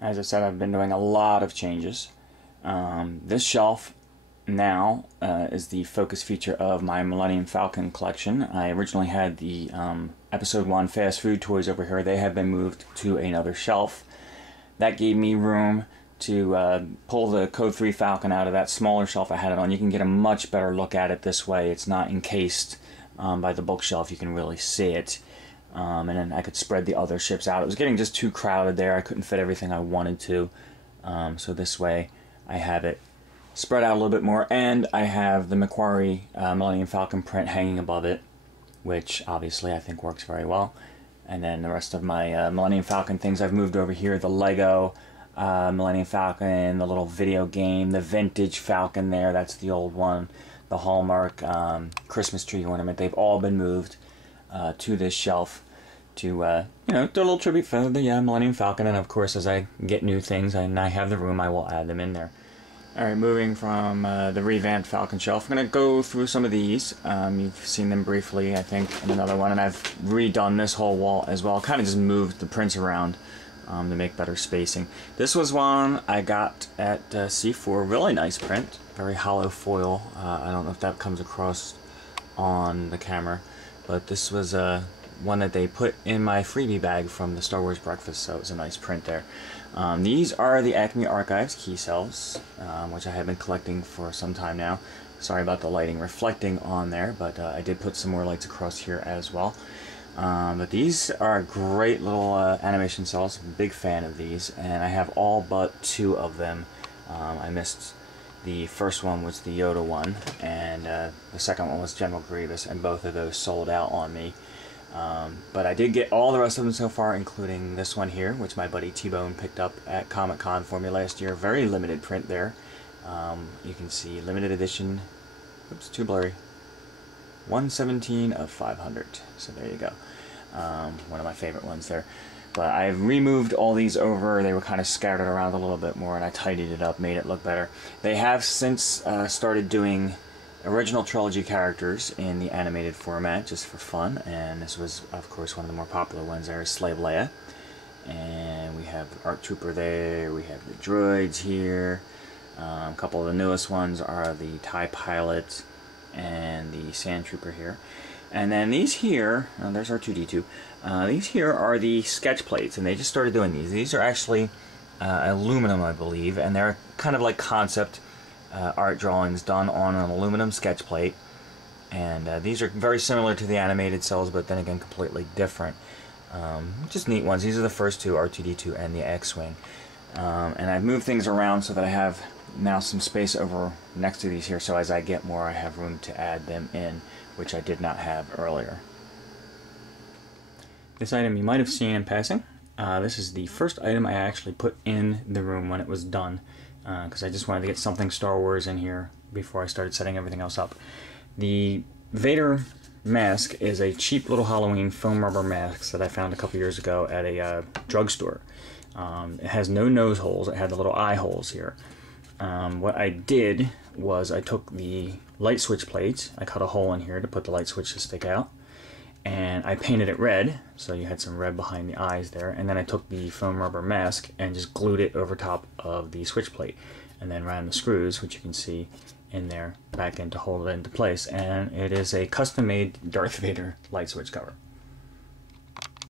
As I said, I've been doing a lot of changes. This shelf now is the focus feature of my Millennium Falcon collection. I originally had the Episode 1 fast food toys over here. They have been moved to another shelf. That gave me room to pull the Code 3 Falcon out of that smaller shelf I had it on. You can get a much better look at it this way. It's not encased by the bookshelf. You can really see it. And then I could spread the other ships out. It was getting just too crowded there. I couldn't fit everything I wanted to. So this way I have it spread out a little bit more, and I have the Macquarie Millennium Falcon print hanging above it, which obviously I think works very well. And then the rest of my Millennium Falcon things I've moved over here. The Lego Millennium Falcon, the little video game, the vintage Falcon there, that's the old one, the Hallmark Christmas tree ornament, they've all been moved to this shelf to you know, do a little tribute for the Millennium Falcon. And of course, as I get new things and I have the room, I will add them in there. Alright, moving from the revamped Falcon shelf, I'm going to go through some of these. You've seen them briefly, I think, in another one, and I've redone this whole wall as well. Kind of just moved the prints around to make better spacing. This was one I got at C4, really nice print, very hollow foil. I don't know if that comes across on the camera, but this was one that they put in my freebie bag from the Star Wars breakfast, so it was a nice print there. These are the Acme Archives Key Cels, which I have been collecting for some time now. Sorry about the lighting reflecting on there, but I did put some more lights across here as well. But these are great little animation cells. I'm a big fan of these, and I have all but 2 of them. I missed the first one was the Yoda one, and the second one was General Grievous, and both of those sold out on me. But I did get all the rest of them so far, including this one here, which my buddy T-Bone picked up at Comic-Con for me last year. Very limited print there. You can see limited edition, oops, too blurry, 117 of 500. So there you go. One of my favorite ones there. But I've removed all these over. They were kind of scattered around a little bit more, and I tidied it up, made it look better. They have since started doing original trilogy characters in the animated format just for fun, and this was of course one of the more popular ones there, is Slave Leia. And we have ARC Trooper there, we have the droids here. A couple of the newest ones are the TIE Pilot and the Sand Trooper here. And then these here, there's R2-D2. These here are the sketch plates, and they just started doing these. These are actually aluminum, I believe, and they're kind of like concept art drawings done on an aluminum sketch plate. And these are very similar to the animated cells, but then again completely different. Just neat ones. These are the first 2, R2-D2 and the X-Wing. And I've moved things around so that I have now some space over next to these here, so as I get more I have room to add them in, which I did not have earlier. This item you might have seen in passing. This is the first item I actually put in the room when it was done, because I just wanted to get something Star Wars in here before I started setting everything else up. The Vader mask is a cheap little Halloween foam rubber mask that I found a couple years ago at a drugstore. It has no nose holes, it had the little eye holes here. What I did was I took the light switch plates, I cut a hole in here to put the light switch to stick out, and I painted it red, so you had some red behind the eyes there, and then I took the foam rubber mask and just glued it over top of the switch plate, and then ran the screws, which you can see in there, back in to hold it into place, and it is a custom-made Darth Vader light switch cover.